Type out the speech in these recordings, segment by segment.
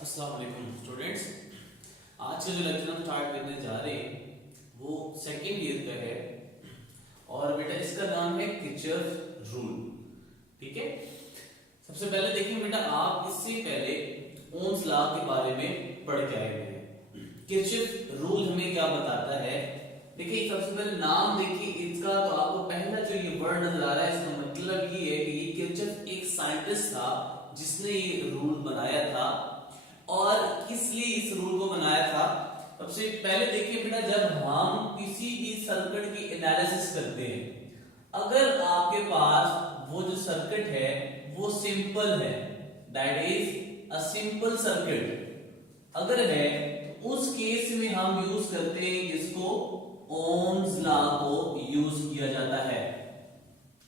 अस्सलाम वालेकुम स्टूडेंट्स। आज का जो लेक्चर हम स्टार्ट करने जा रहे हैं वो सेकेंड ईयर का है और बेटा इसका नाम है किरचॉफ रूल। ठीक है, सबसे पहले देखिए बेटा, आप इससे पहले ओम्स लॉ के बारे में पढ़ के आए हुए हैं। किरचॉफ रूल हमें क्या बताता है? देखिए सबसे पहले नाम देखिए इसका, तो आपको पहला जो ये वर्ड नजर आ रहा है इसका मतलब ये है कि ये किरचॉफ एक साइंटिस्ट था जिसने ये रूल बनाया था। और किस लिए इस रूल को बनाया था? सबसे पहले देखिए बेटा, जब हम किसी भी सर्किट की एनालिसिस करते हैं, अगर आपके पास वो जो सर्किट है वो सिंपल है, that is a simple circuit अगर है, तो उस केस में हम यूज करते हैं जिसको ओम्स लॉ को यूज किया जाता है।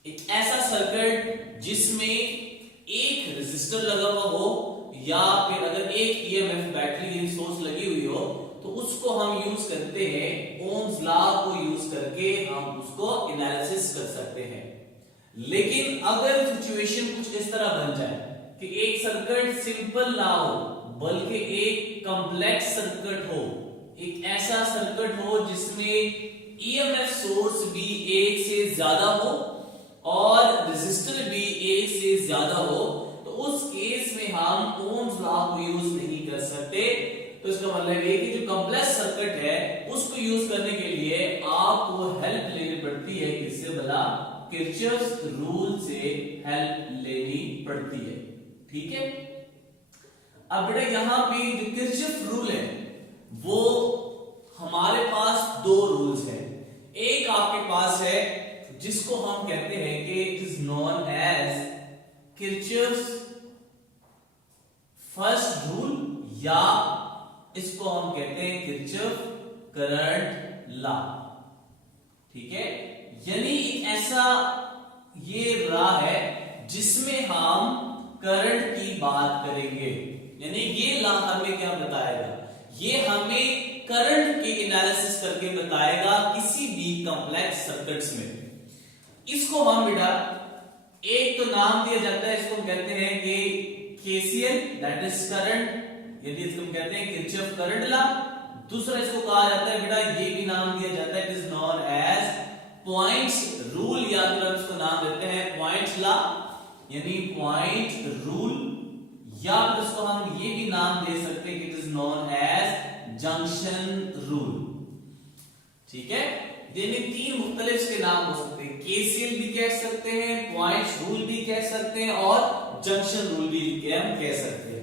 एक ऐसा सर्किट जिसमें एक रेजिस्टर लगा हुआ हो या फिर अगर एक ईएमएफ बैटरी सोर्स लगी हुई हो, तो उसको हम यूज करते हैं, ओम्स लॉ को यूज करके हम उसको एनालिसिस कर सकते हैं। लेकिन अगर सिचुएशन कुछ इस तरह बन जाए कि एक सर्किट सिंपल ना हो बल्कि एक कॉम्प्लेक्स सर्किट हो, एक ऐसा सर्किट हो जिसमें ईएमएफ सोर्स भी एक से ज्यादा हो और रेजिस्टर भी एक से ज्यादा हो, तो उस केस में हम ओम्स लॉ को यूज नहीं कर सकते। तो इसका मतलब है कि जो कॉम्प्लेक्स सर्किट है उसको यूज करने के लिए आपको हेल्प लेनी पड़ती है, किससे भला? किरचॉफ रूल से हेल्प लेनी पड़ती है। ठीक है, अब बेटा यहां पे जो किरचॉफ रूल है वो हमारे पास दो रूल्स हैं। एक आपके पास है जिसको हम कहते हैं कि it is known as Kirchhoff first rule, या इसको हम कहते हैं किरचॉफ करंट लॉ। ठीक है, यानी एक ऐसा ये राह है जिसमें हम करंट की बात करेंगे। यानी ये लॉ हमें क्या बताएगा? ये हमें करंट की एनालिसिस करके बताएगा किसी भी कॉम्प्लेक्स सर्किट्स में। इसको हम बेटा एक तो नाम दिया जाता है, इसको हम कहते हैं कि केसीएल, दैट इज करंट, यदि इसको हम कहते हैं किरचॉफ करंट लॉ। दूसरा इसको कहा जाता है बेटा, ये भी नाम दिया जाता है, it is known as points rule, या फिर हम इसको नाम देते हैं पॉइंट्स लॉ, यानी पॉइंट रूल, या फिर इसको हम ये भी नाम दे सकते हैं कि it is known as junction rule. ठीक है, यानी तीन मुख्तलिफ इसके नाम हो सकते हैं, केसीएल भी कह सकते हैं, पॉइंट्स रूल भी कह सकते हैं और जंक्शन रूल भी हम कह सकते हैं।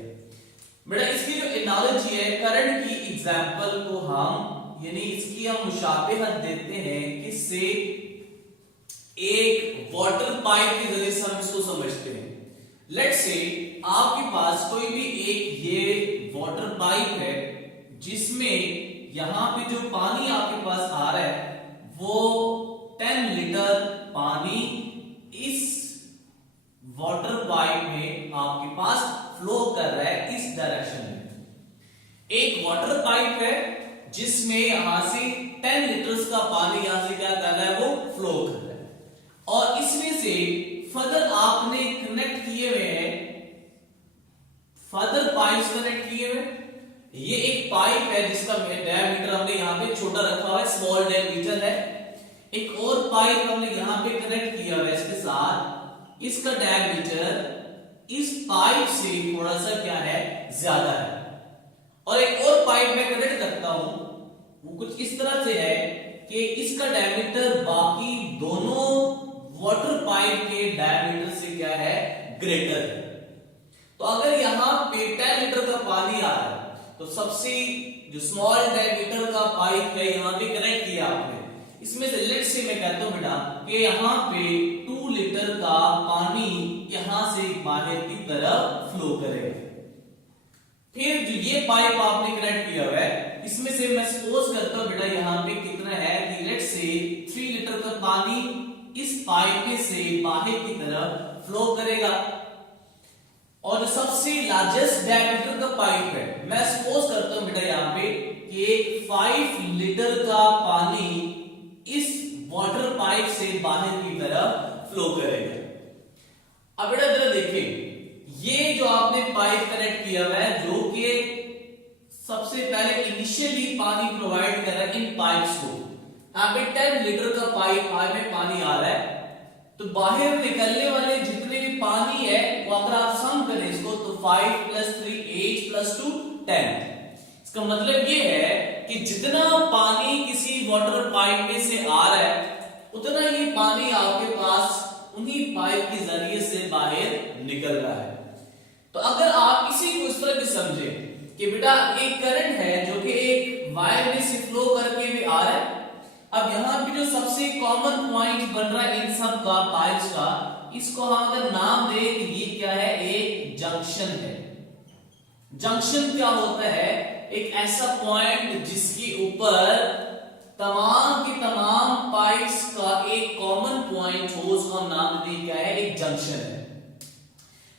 बेटा इसकी जो एनालॉजी है करंट की, एग्जांपल को हम यानी इसकी हम मुशाबहत देते हैं किससे? एक वाटर पाइप के जरिए से हम इसको समझते हैं। लेट्स से आपके पास कोई भी एक ये वाटर पाइप है जिसमें यहां पे जो पानी आपके पास आ रहा है वो 10 लीटर पानी इस वाटर पाइप में आपके पास फ्लो कर रहा है इस डायरेक्शन में। एक वाटर पाइप है जिसमें यहां से 10 लीटर्स का पानी यहां से क्या कर रहा है? वो फ्लो कर रहा है। और इसमें से फर्दर आपने कनेक्ट किए हुए हैं, फर्दर पाइप्स कनेक्ट किए हुए। ये एक पाइप है जिसका डायमीटर हमने यहां पे छोटा रखा हुआ है, स्मॉल डायमीटर है। एक और पाइप हमने यहां पे कनेक्ट किया हुआ है इसके साथ, इसका डायमीटर इस पाइप से थोड़ा सा क्या है? ज्यादा है। और एक और पाइप मैं कनेक्ट करता हूं, वो कुछ इस तरह से है कि इसका डायमीटर बाकी दोनों वाटर पाइप के डायमीटर से क्या है? ग्रेटर है। तो अगर यहां पे 10 लीटर का पानी आ रहा है तो सबसे जो स्मॉल डायमीटर का पाइप है यहां पे कनेक्ट किया आपने, इसमें से लेट्स से मैं कहता हूं बेटा कि यहां पे 2 लीटर का पानी यहां से बाहर की तरफ फ्लो करेगा। फिर जो ये पाइप आपने कनेक्ट किया हुआ है इसमें से मैं सपोज करता हूं बेटा यहां पे कितना है कि लेट्स से 3 लीटर का पानी इस पाइप में से बाहर की तरफ फ्लो करेगा। और सबसे लार्जेस्ट डायमीटर का पाइप है, मैं सपोज करता हूं बेटा यहां पे कि 5 लीटर का पानी इस वाटर पाइप से बाहर की तरफ फ्लो करेगा। अब बेटा जरा देखिए, ये जो आपने पाइप कनेक्ट किया हुआ है जो कि सबसे पहले इनिशियली पानी प्रोवाइड कर रहा है इन पाइप्स को। यहाँ पे 10 लीटर का पाइप में पानी आ रहा है, तो बाहर निकलने वाले जितने भी पानी है वो अगर आप सम करें इसको तो 5 + 3 8 + 2 10। इसका मतलब ये है कि जितना पानी किसी वाटर पाइप में से आ रहा है उतना ही पानी आपके पास उन्हीं पाइप के जरिए से बाहर निकल रहा है। तो अगर आप इसी को इस तरह से समझे कि बेटा एक करंट है जो कि एक वायर में से फ्लो करके भी आ रहा है। अब यहाँ पे जो सबसे कॉमन पॉइंट बन रहा है इन सब का पाइप्स का, इसको हम अगर नाम दे कि ये क्या है, एक जंक्शन है। जंक्शन क्या होता है, एक ऐसा पॉइंट जिसके ऊपर तमाम के तमाम पाइप्स का एक कॉमन पॉइंट हो, उसको हम नाम देते क्या है, एक जंक्शन है।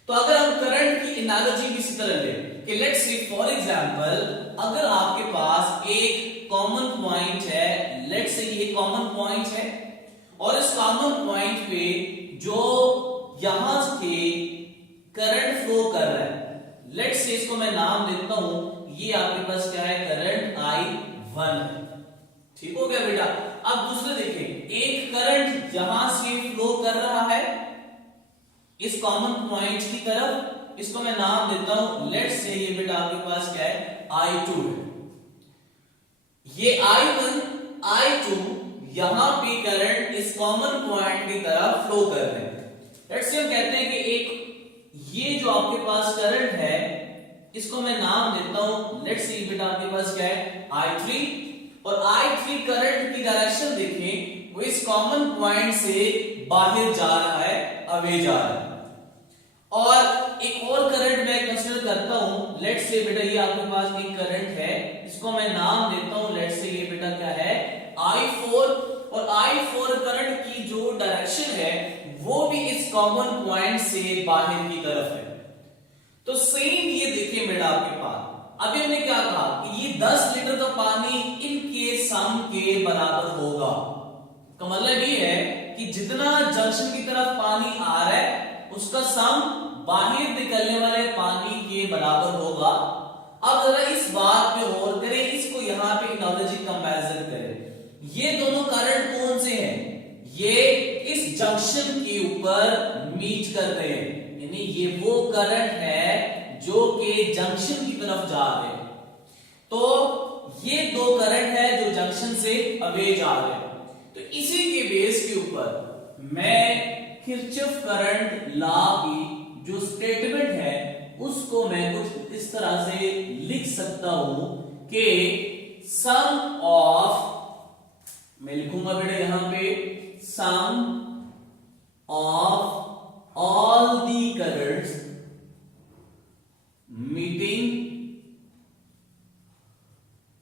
तो अगर हम करंट की एनालॉजी भी इसी तरह ले कि लेट्स से फॉर एग्जांपल अगर आपके पास एक कॉमन पॉइंट है, लेट्स से ये कॉमन पॉइंट है और इस कॉमन पॉइंट पे जो यहां से करंट फ्लो कर रहा है, लेट्स से इसको मैं नाम देता हूं, ये आपके पास क्या है, करंट I1 है। ठीक हो गया बेटा। अब दूसरे देखें, एक करंट यहां से फ्लो कर रहा है इस कॉमन पॉइंट की तरफ, इसको मैं नाम देता हूं, लेट्स से ये बेटा आपके पास क्या है, I2 है। ये I1 I2 यहां पे करंट इस कॉमन पॉइंट की तरफ फ्लो कर रहे हैं। लेट्स से हम कहते हैं कि एक ये जो आपके पास करंट है इसको मैं नाम देता हूं, लेट्स से बेटा आपके पास क्या है, I3, और I3 करंट की डायरेक्शन देखें वो इस कॉमन पॉइंट से बाहर जा रहा है, अवे जा रहा है। और एक और करंट मैं कंसीडर करता हूं, लेट्स से बेटा ये आपके पास एक करंट है, इसको मैं नाम देता हूं, लेट्स से ये बेटा क्या है, I4, और I4 करंट की जो डायरेक्शन है वो भी इस कॉमन पॉइंट से बाहर की तरफ है। तो सेम ये देखिए बेटा आपके पास अभी हमने क्या कहा कि ये 10 लीटर का पानी इनके सम के बराबर होगा। तो मतलब ये है कि जितना जंक्शन की तरफ पानी आ रहा है उसका सम बाहर निकलने वाले पानी के बराबर होगा। अब जरा इस बात पे गौर करें, इसको यहां पे एनालॉजी कंपैरिजन करें। ये दोनों करंट कौन से हैं, ये इस जंक्शन के ऊपर मीट कर रहे हैं, यानी ये वो करंट है जो कि जंक्शन की तरफ जा रहे हैं। तो ये दो करंट है जो जंक्शन से अवे जा रहे हैं। तो इसी के बेस के ऊपर मैं किरचॉफ करंट लॉ की जो स्टेटमेंट है उसको मैं कुछ इस तरह से लिख सकता हूं कि सम ऑफ, मैं लिखूंगा बेटा यहां पे, sum of all the currents meeting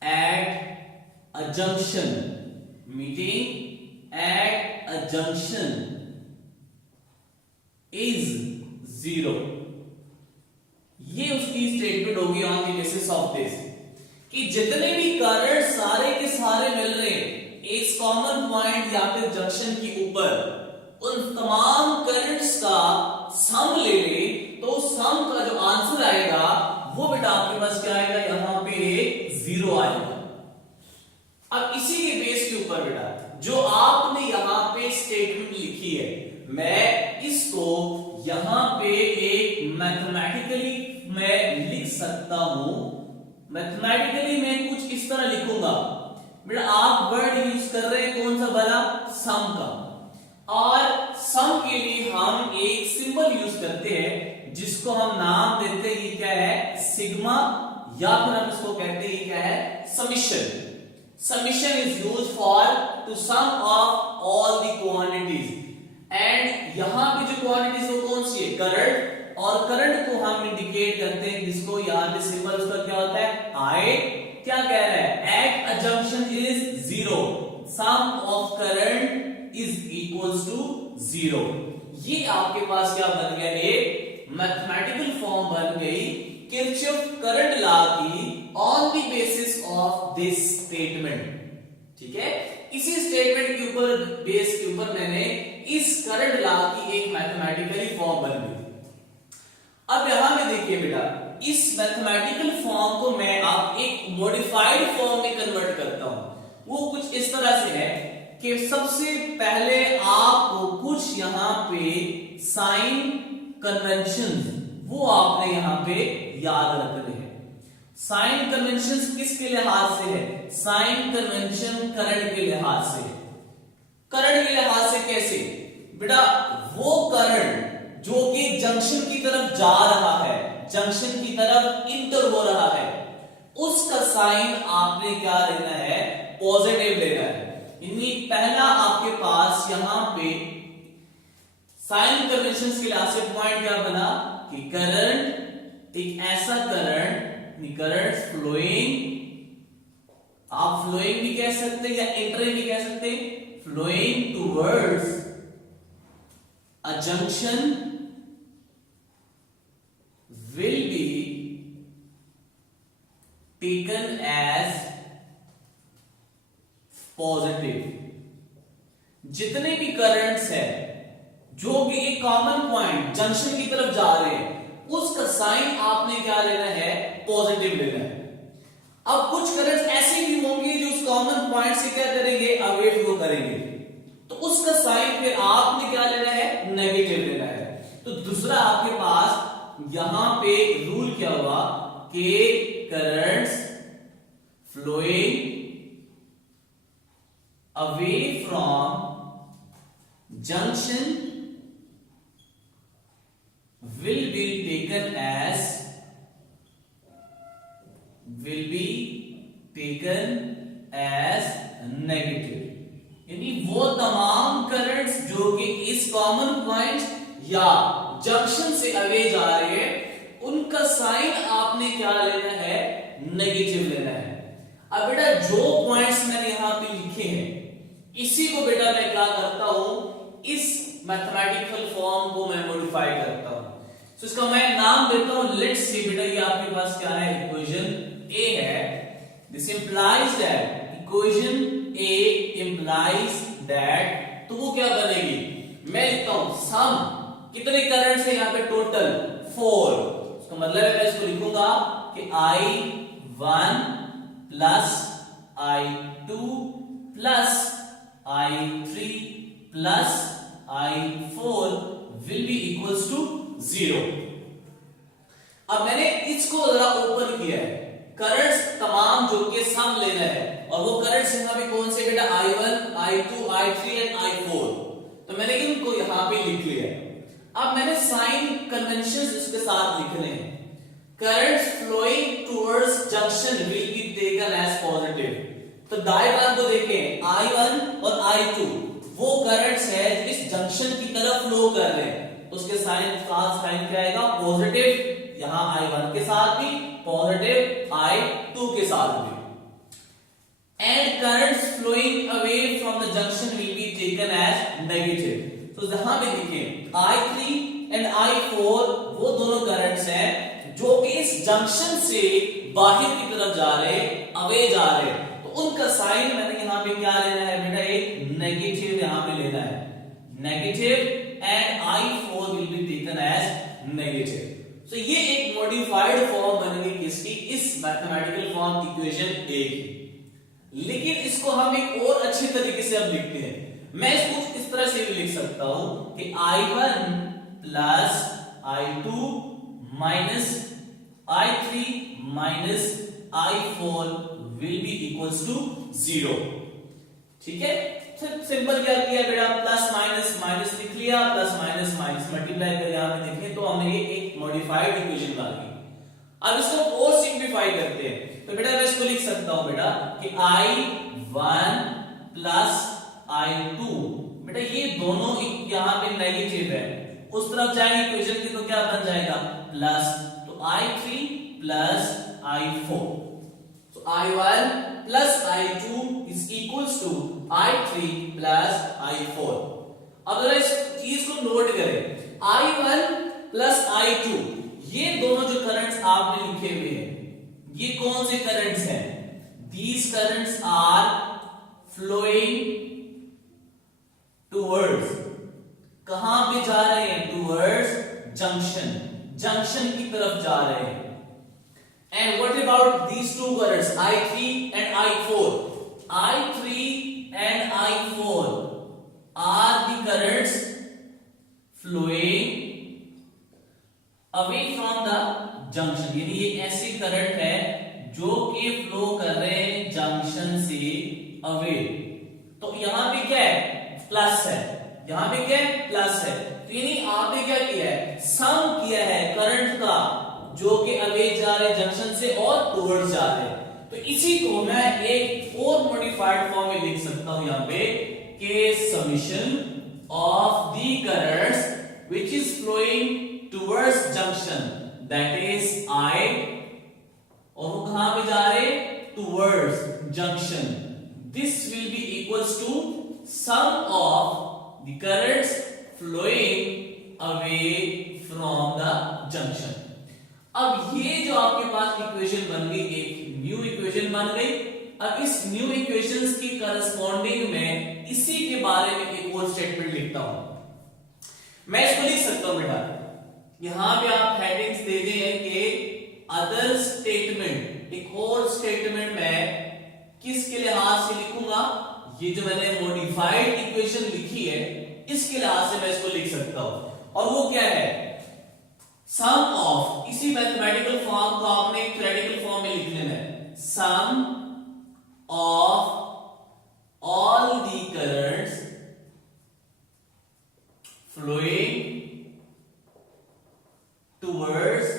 at a junction, meeting at a junction is 0। ये उसकी स्टेटमेंट होगी on the basis of this कि जितने भी करंट सारे के सारे मिल रहे हैं एक कॉमन पॉइंट या फिर जंक्शन के ऊपर, उन तमाम करंट्स का सम ले ले तो सम का जो आंसर आएगा वो बेटा आपके पास क्या आएगा, यहां पे 0 आएगा। अब इसी के बेस के ऊपर बेटा जो आपने यहां पे स्टेटमेंट लिखी है, मैं इसको यहां पे एक मैथमेटिकली मैं लिख सकता हूं। मैथमेटिकली मैं कुछ इस तरह लिखूंगा बेटा, आप वर्ड यूज कर रहे हैं कौन सा वाला, सम का, और सम के लिए हम एक सिंबल यूज करते हैं जिसको हम नाम देते हैं, ये क्या है, सिग्मा, या फिर हम इसको कहते हैं ये क्या है, summation. Summation is used for to sum of all the quantities, and यहां पे जो क्वांटिटीज वो कौन सी है, करंट, और करंट को हम इंडिकेट करते हैं जिसको यहां पे सिंबल उसका क्या होता है, आई। क्या कह रहा है, at a junction is 0, sum of current is equals to 0। ये आपके पास क्या बन गया, एक मैथमेटिकल फॉर्म बन गई किरचॉफ करंट लॉ की on the basis of this statement. ठीक है, इसी स्टेटमेंट के ऊपर बेस के ऊपर मैंने इस करंट लॉ की एक मैथमेटिकली फॉर्म बन गई। अब यहां में देखिए बेटा, इस मैथमेटिकल फॉर्म को मैं आप एक मॉडिफाइड फॉर्म में कन्वर्ट करता हूं। वो कुछ इस तरह से है कि सबसे पहले आपको कुछ यहां पे साइन कन्वेंशन वो आपने यहां पे याद रखने हैं। साइन कन्वेंशन किसके लिहाज से है? साइन कन्वेंशन करंट के लिहाज से है। करंट के लिहाज से कैसे बेटा? वो करंट जो कि जंक्शन की तरफ जा रहा है, जंक्शन की तरफ इंटर हो रहा है, उसका साइन आपने क्या लेना है? पॉजिटिव लेना है। यानी पहला आपके पास यहां पे साइन कन्वेंशन के लिहाज से पॉइंट क्या बना कि करंट, एक ऐसा करंट फ्लोइंग, आप फ्लोइंग भी कह सकते या एंटरिंग भी कह सकते, flowing towards a junction will be taken as positive। जितने भी करंट्स है जो कि एक कॉमन पॉइंट जंक्शन की तरफ जा रहे हैं, उसका साइन आपने क्या लेना है? पॉजिटिव लेना है। अब कुछ करंट्स ऐसे भी होंगे जो उस कॉमन पॉइंट से क्या करेंगे? अवे फ्लो करेंगे, तो उसका साइन फिर आपने क्या लेना है? नेगेटिव लेना है। तो दूसरा आपके पास यहां पे रूल क्या हुआ कि currents flowing away from junction will be taken as negative। यानी वो तमाम करंट्स जो कि इस कॉमन पॉइंट या जंक्शन से अवे जा रहे हैं, उनका साइन आपने क्या लेना है? नेगेटिव लेना है। अब बेटा जो पॉइंट्स मैंने यहां पे लिखे हैं, इसी को बेटा मैं क्या करता हूं? इस मैथमेटिकल फॉर्म को मैं मॉडिफाई करता हूं। तो इसका मैं नाम देता हूं, लेट्स सी बेटा ये आपके पास क्या है? इक्वेशन ए है। This implies that, equation A implies that, तो वो क्या बनेगी? मैं लिखता हूं सम, कितने करंट्स है यहाँ पे? टोटल 4। इसका मतलब है मैं इसको लिखूंगा कि I1 plus I2 plus I3 plus I4 will be equals to 0। अब मैंने इसको जरा ओपन किया है, करंट्स तमाम जो कि सम लेना है, और वो करंट्स यहां पे कौन से बेटा? I1, I2, I3 and I4। तो मैंने इनको यहां पे लिख लिया है। अब मैंने साइन कन्वेंशंस इसके साथ लिखने हैं। Currents flowing towards junction will be taken as positive. तो डायग्राम को देखें, I1 और I2 वो करंट्स है जो इस जंक्शन की तरफ फ्लो कर रहे हैं, तो उसके साइन क्या आएगा? पॉजिटिव। यहां I1 के साथ भी पॉजिटिव, I2 के साथ भी। And currents flowing away from the junction will be taken as negative. तो जहां पे देखें I3 एंड I4 वो दोनों करंट्स हैं जो कि इस जंक्शन से बाहर की तरफ जा रहे हैं, अवे जा रहे हैं, तो उनका साइन मैंने यहां पे क्या लेना है बेटा? एक नेगेटिव यहां पे लेना है, negative, and I4 will be taken as negative. तो ये एक मॉडिफाइड फॉर्म बन गई किसकी? इस मैथमेटिकल फॉर्म इक्वेशन ए की। लेकिन इसको हम एक और अच्छे तरीके से अब लिखते हैं। मैं इसको इस तरह से भी लिख सकता हूं कि I1 plus I2 minus I3 minus I4 will be equals to 0। ठीक है, सिंपल क्या किया बेटा? प्लस माइनस माइनस लिख लिया, प्लस माइनस माइनस मल्टीप्लाई कर यहां पे देखें तो हमने ये एक मॉडिफाइड इक्वेशन बना ली। अब इसको और सिंप्लीफाई करते हैं, तो बेटा मैं इसको लिख सकता हूं बेटा कि I1 प्लस I2, बेटा ये दोनों यहां पे नेगेटिव है, उस तरफ जाएंगे इक्वेशन की तो क्या बन जाएगा? प्लस, तो I3 प्लस I4, तो I1 plus I2 is equals to I3 plus I4। अब जरा इस चीज को नोट करें, I1 प्लस I2 ये दोनों जो करंट्स आपने लिखे हुए हैं, ये कौन से करंट्स हैं? These currents are flowing towards, कहां पे जा रहे हैं? Towards junction, जंक्शन की तरफ जा रहे हैं। And what about these two currents, I3 and I4? I3 and I4 are the currents flowing away from the junction. यानी ये ऐसे करंट है जो कि फ्लो कर रहे हैं जंक्शन से अवे. तो यहां पे क्या है, प्लस है, यहां पे क्या है, प्लस है. तो यानी आपने क्या किया है, सम किया है करंट का जो कि अवे जा रहे जंक्शन से और टुवर्ड्स जा रहे हैं. तो इसी को मैं एक और मॉडिफाइड फॉर्म में लिख सकता हूं यहां पे कि summation of the currents which is flowing towards junction, that is I, और वो कहां पे जा रहे, towards junction. This will be equals to sum of the currents flowing away from the junction. अब ये जो आपके पास इक्वेशन बन गई, एक न्यू इक्वेशन बन गई. अब इस न्यू इक्वेशंस की करस्पॉन्डिंग में इसी के बारे में एक और स्टेटमेंट लिखता हूं. मैं इसको लिख सकता हूं बेटा, यहां पे आप हेडिंग्स दे दें कि अदर स्टेटमेंट. एक और स्टेटमेंट मैं किसके लिहाज से लिखूंगा, ये जो मैंने मॉडिफाइड इक्वेशन लिखी है इसके लिहाज से मैं इसको लिख सकता हूं. और वो क्या है, सम ऑफ, इसी मैथमेटिकल फॉर्म को आपने थ्योरेटिकल फॉर्म में लिख लेना है. Sum of all the currents flowing towards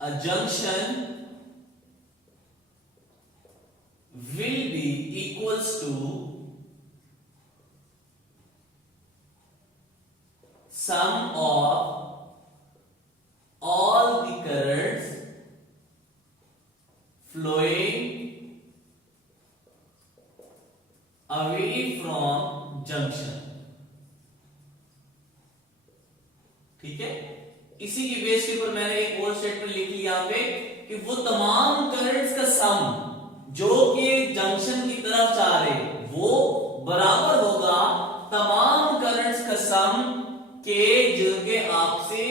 a junction will be equals to sum of all the currents flowing away from junction. ठीक है, इसी की बेस के ऊपर मैंने एक और स्टेटमेंट लिख लिया यहां पे कि वो तमाम करंट्स का सम जो कि जंक्शन की तरफ जा रहे वो बराबर होगा तमाम करंट्स का सम के जो कि आपसे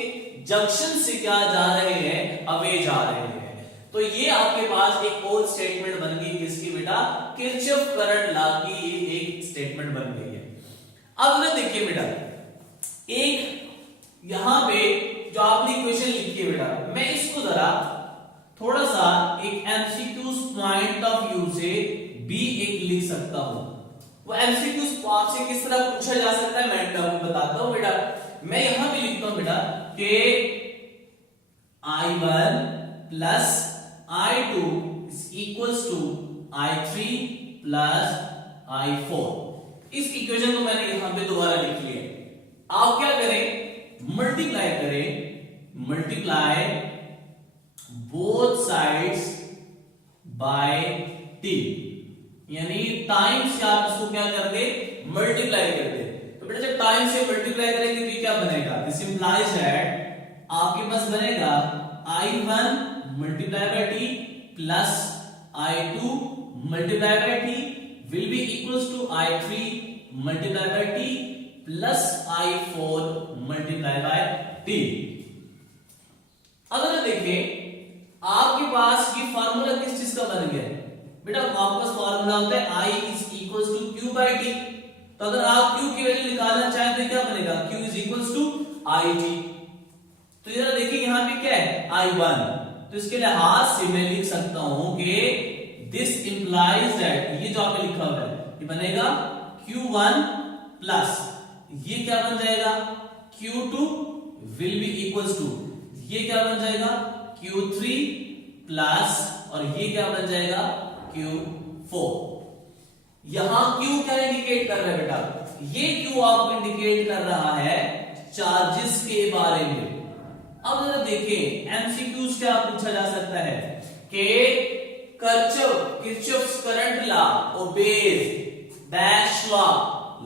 जंक्शन से क्या जा रहे हैं, अवे जा रहे हैं. तो ये आपके पास एक और स्टेटमेंट बन गई किसकी बेटा, किरचॉफ करंट लॉ की ये एक स्टेटमेंट बन गई है. अब ना देखिए बेटा, एक यहां पे जो आपने इक्वेशन लिखी है बेटा, मैं इसको जरा थोड़ा सा एक एमसीक्यूज पॉइंट ऑफ व्यू से भी एक लिख सकता हूं. वो एमसीक्यूज आपसे किस तरह पूछा जा सकता है मैं आपको बताता हूं बेटा. मैं यहां पे लिखता हूं बेटा कि I1 plus I2 is equals to I3 plus I4. इस इक्वेशन को मैंने यहां पे दोबारा लिख लिया. आप क्या करें, मल्टीप्लाई करें, multiply both sides by t, यानी टाइम्स से आप इसको क्या कर दे, मल्टीप्लाई कर दे. तो बेटा जब टाइम से मल्टीप्लाई करेंगे तो क्या बनेगा, दिस इंप्लाइज दैट आपके पास बनेगा I1 multiply by t plus I2 multiply by t will be equals to I3 multiply by t plus I4 multiply by t. अगर देखें आपके पास ये फार्मूला किस चीज का बन गया बेटा, आपके पास फार्मूला होता है I is equals to Q by T. तो अगर आप Q की वैल्यू निकालना चाहें तो क्या बनेगा, Q is equals to IT. तो जरा देखिए यहाँ पे क्या है, I1. तो इसके लिहाज से मैं लिख सकता हूं कि दिस इंप्लाइज दैट, ये जो आपने लिखा हुआ है ये बनेगा Q1 प्लस ये क्या बन जाएगा, Q2 will be equals to ये क्या बन जाएगा, Q3 प्लस और ये क्या बन जाएगा, Q4. यहां Q क्या इंडिकेट कर रहा है बेटा, ये Q आपको इंडिकेट कर रहा है चार्जेस के बारे में. अब जरा देखें एमसीक्यूज क्या पूछा जा सकता है कि Kirchhoff's current law obeys dash law,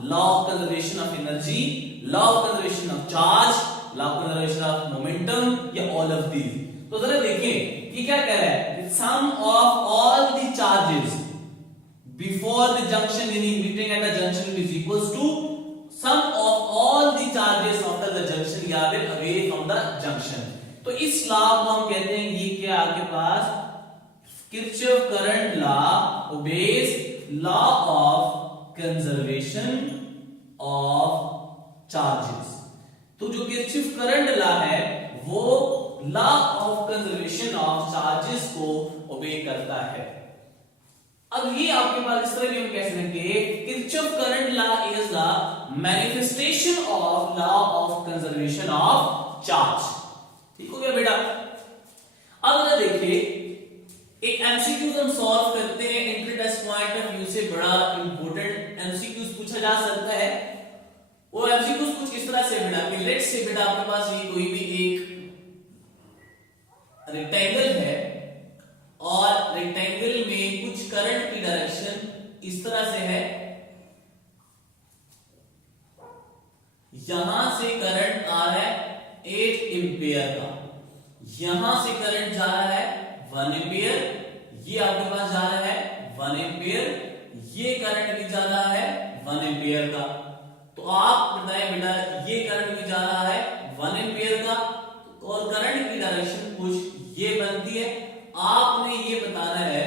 law of conservation of energy, law of conservation of charge, law of conservation of momentum, या ऑल ऑफ दीज. तो जरा देखिए ये क्या कह रहा है, sum of all the charges before the junction यानी meeting at the junction is equals to sum of all the charges after the junction या अवे फ्रॉम द जंक्शन. तो इस लॉ को हम कहते हैं ये क्या आपके पास Kirchhoff current law obeys law of conservation of charges. तो जो किरचॉफ करंट लॉ है वो law of conservation of charges को ओबे करता है। अब ये आपके पास इस तरह भी हम कह सकते हैं Kirchhoff current law is the manifestation of law of conservation of charge. ठीक हो गया बेटा। अब अगर देखिए एक एमसीक्यूज हम सॉल्व करते हैं interest point of view से, बड़ा इंपॉर्टेंट एमसीक्यूज पूछा जा सकता है। वो एमसीक्यूज कुछ इस तरह से बेटा कि लेट्स से बेटा आपके पास ये कोई भी एक रेक्टेंगल है और रेक्टेंगल में कुछ करंट की डायरेक्शन इस तरह से है, यहां से करंट आ रहा है 8 एम्पियर का, यहां से करंट जा रहा है 1 एम्पियर, ये आपके पास जा रहा है 1 एम्पियर, ये करंट भी जा रहा है 1 एम्पियर का। तो आप बताएं बेटा ये करंट भी जा रहा है 1 एम्पियर का और करंट की डायरेक्शन कुछ ये बनती है। आपने ये बताना है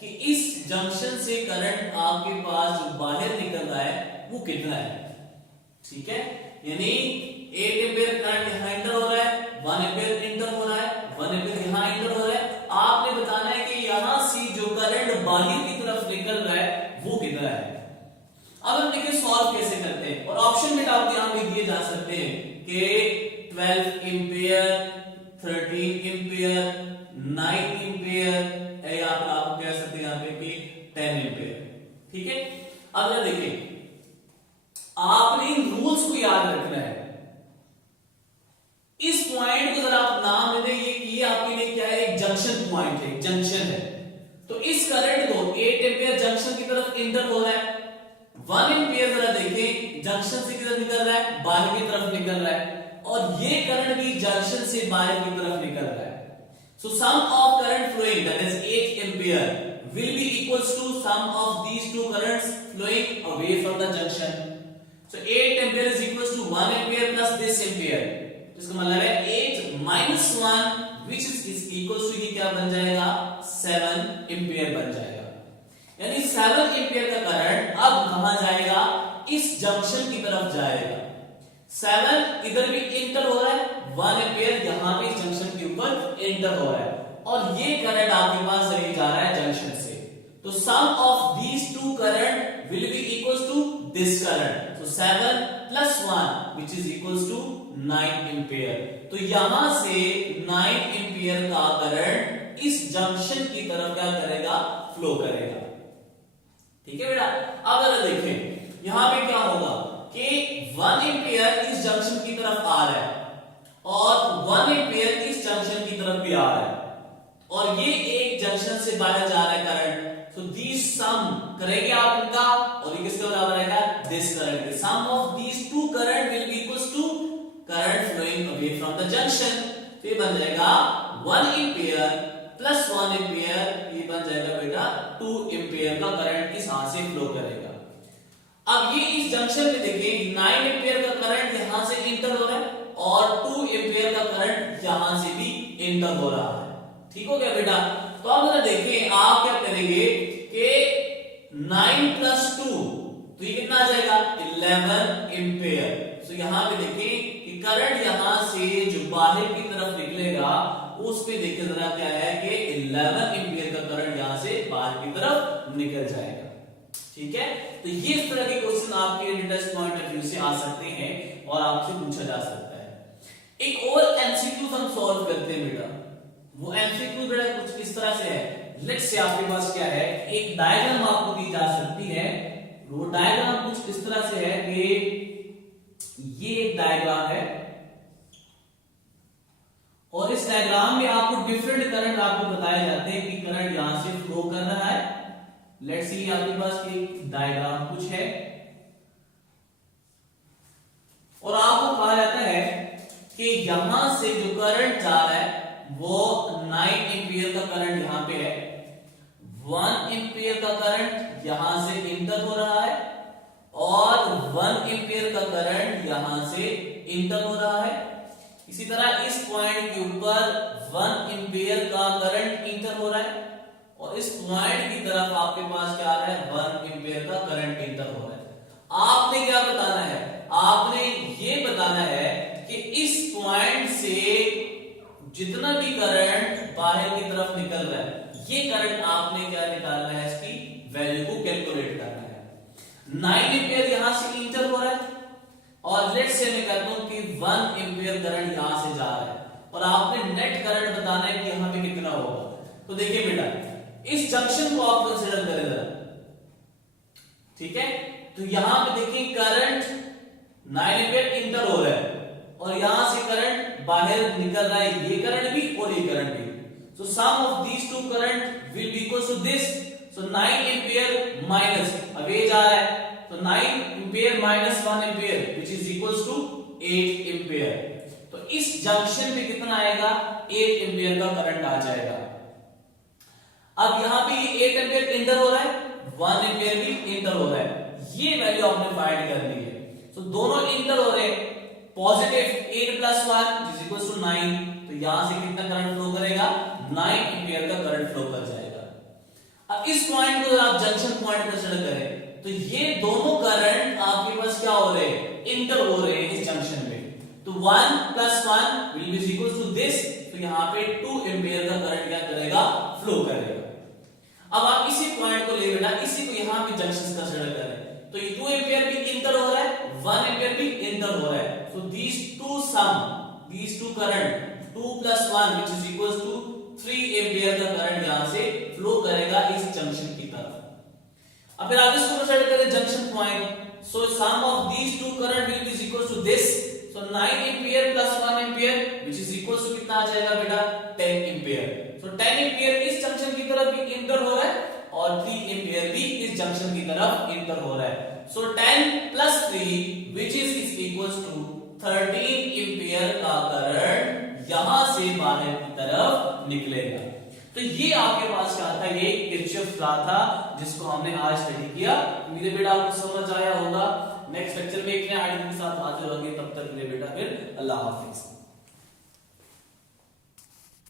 कि इस जंक्शन से करंट आपके पास जो बाहर निकल रहा है वो कितना है। ठीक है, यानी 8 एम्पियर करंट यहां इंटर हो रहा है, 1 एम्पियर इंटर हो रहा है, 1 एम्पियर यहां इंटर हो रहा है। आपने बताना है कि यहां से जो करंट बाहर की तरफ निकल रहा है वो कितना है। अब हम देखिए सॉल्व कैसे करते हैं, और ऑप्शन में आपको यहां पे दिए जा सकते हैं कि 12 एम्पियर, 13 एम्पियर, 9 एम्पियर, या आप कह सकते हैं यहां पे कि 10 एम्पियर। ठीक है, अब देखिए आपने इन रूल्स को याद रखना है। इस पॉइंट को जरा आप नाम दे दें, ये आपके लिए क्या है, एक जंक्शन पॉइंट है, जंक्शन है। तो इस करंट को 8 एम्पियर जंक्शन की तरफ इंटर हो रहा है, 1 एम्पियर जरा देखें जंक्शन से किधर निकल रहा है, बाहर की तरफ निकल रहा है, और ये करंट भी जंक्शन से बाहर की तरफ निकल रहा है। So sum of current flowing, that is 8 ampere, will be equals to sum of these two currents flowing away from the junction. So 8 ampere is equals to 1 ampere plus this ampere. तो इसका मतलब है 8 minus 1 which is equals to ये क्या बन जाएगा, 7 ampere बन जाएगा। यानी 7 ampere का करंट अब कहां जाएगा, इस जंक्शन की तरफ जाएगा। 7 इधर भी इंटर हो रहा है, 1 एम्पियर यहां पे जंक्शन के ऊपर इंटर हो रहा है, और ये करंट आपके पास चली जा रहा है जंक्शन से। तो sum of these two current will be equals to this current. So 7 plus 1 which is equals to 9 ampere. तो यहां से 9 एम्पियर का करंट इस जंक्शन की तरफ क्या करेगा, फ्लो करेगा। ठीक है बेटा। अब अगर देखें यहां पे क्या होगा कि 1 एम्पियर इस जंक्शन की तरफ आ रहा है और 1 एम्पियर इस जंक्शन की तरफ भी आ रहा है, और ये एक जंक्शन से बाहर जा रहा है करंट। सो दिस सम करेंगे आप इनका, और ये किसके बराबर आएगा, this current. Sum of these two current will be equals to current flowing away from the junction. तो ये बन जाएगा 1 एम्पियर प्लस 1 एम्पियर, ये बन जाएगा बेटा 2 एम्पियर का करंट इस हाथ से फ्लो करेगा। अब ये इस जंक्शन में देखिए 9 एम्पियर का करंट यहां से इंटर हो रहा है और 2 एम्पियर का करंट यहां से भी इंटर हो रहा है। ठीक हो गया बेटा। तो अब अगर देखें आप क्या करेंगे कि 9 plus 2 तो ये कितना आ जाएगा, 11 एम्पियर। सो यहां पे देखिए कि करंट यहां से जो बाहर की तरफ निकलेगा उस पे देखिए जरा क्या है कि 11 एम्पियर का करंट यहां से बाहर की तरफ निकल जाएगा। ठीक है, तो ये इस तरह के क्वेश्चन आपके टेस्ट पॉइंट ऑफ व्यू से आ सकते हैं और आपसे पूछा जा सकता है। एक और एमसीक्यू हम सॉल्व करते हैं बेटा। वो एमसीक्यू बेटा कुछ इस तरह से है। लेट्स से आपके पास क्या है, एक डायग्राम आपको दी जा सकती है। वो डायग्राम कुछ इस तरह से है कि ये एक डायग्राम है और इस डायग्राम में आपको डिफरेंट करंट आपको बताए जाते हैं कि करंट यहां से फ्लो कर रहा है। लेट्स सी आपके पास एक डायग्राम कुछ है और आपको कहा जाता है कि यहां से जो करंट जा रहा है वो 9 एम्पियर का करंट यहां पे है, 1 एम्पियर का करंट यहां से इंटर हो रहा है और 1 एम्पियर का करंट यहां से इंटर हो रहा है। इसी तरह इस पॉइंट के ऊपर 1 एम्पियर का करंट इंटर हो रहा है और इस पॉइंट की तरफ आपके पास क्या आ रहा है, 1 एम्पियर का करंट इंटर हो रहा है। आपने क्या बताना है, आपने ये बताना है कि इस पॉइंट से जितना भी करंट बाहर की तरफ निकल रहा है, ये करंट आपने क्या निकालना है, इसकी वैल्यू को कैलकुलेट करना है। 9 एम्पियर यहां से इंटर हो रहा है और लेट्स से मैं कहता हूं कि 1 एम्पियर करंट यहां से जा रहा है और आपने नेट करंट बताना है कि यहां पे कितना होगा। तो देखिए बेटा, इस जंक्शन को आप कंसीडर करें जरा, ठीक है। तो यहां पे देखिए करंट 9 एम्पियर इंटर हो रहा है और यहां से करंट बाहर निकल रहा है, ये करंट भी और ये करंट भी। So sum of these two current will be equal to this. So 9 ampere minus, अब ये जा रहा है तो 9 ampere minus 1 ampere which is equals to 8 ampere. तो इस जंक्शन पे कितना आएगा, 8 एम्पियर का करंट आ जाएगा। अब यहां पे ये 8 एम्पियर इंटर हो रहा है, 1 एम्पियर भी इंटर हो रहा है, ये वैल्यू आपने फाइंड करनी है। तो दोनों इंटर हो रहे हैं, positive 8 plus 1 is equal to 9, तो यहां से कितना करंट फ्लो करेगा, 9 एम्पियर का करंट फ्लो कर जाएगा। अब इस पॉइंट को अगर आप जंक्शन पॉइंट कंसीडर करें तो ये दोनों करंट आपके पास क्या हो रहे हैं, इंटर हो रहे हैं इस जंक्शन में। तो 1 plus 1 will be equal to this, तो यहां पे 2 एम्पियर का करंट क्या करेगा, फ्लो करेगा। अब आप इसी पॉइंट को ले बेटा, इसी को यहां पे जंक्शन कंसीडर करें तो ये 2 एम्पियर भी इंटर हो रहा है, 1 एम्पियर भी इंटर हो रहा है। So these two current 2 plus 1 which is equals to 3 ampere का करंट यहां से फ्लो करेगा इस जंक्शन की तरफ। अब फिर आप इसको कंसीडर करें junction point, so sum of these two current will be equal to this, so 9 ampere plus 1 ampere which is equals to कितना आ जाएगा बेटा, 10 एम्पियर। सो 10 एम्पियर इस जंक्शन की तरफ भी इंटर हो रहा है और 3 एम्पियर भी इस जंक्शन की तरफ इंटर हो रहा है। सो 10 plus 3 which is equals to 13 ampere का करंट यहां से बाहर की तरफ निकलेगा। तो ये आपके पास क्या था, ये किरचॉफ लॉ था जिसको हमने आज स्टडी किया। मेरे बेटा आपको समझ आया होगा। नेक्स्ट लेक्चर में एक नए आइडिया के साथ हाजिर होंगे, तब तक के लिए बेटा फिर अल्लाह हाफिज।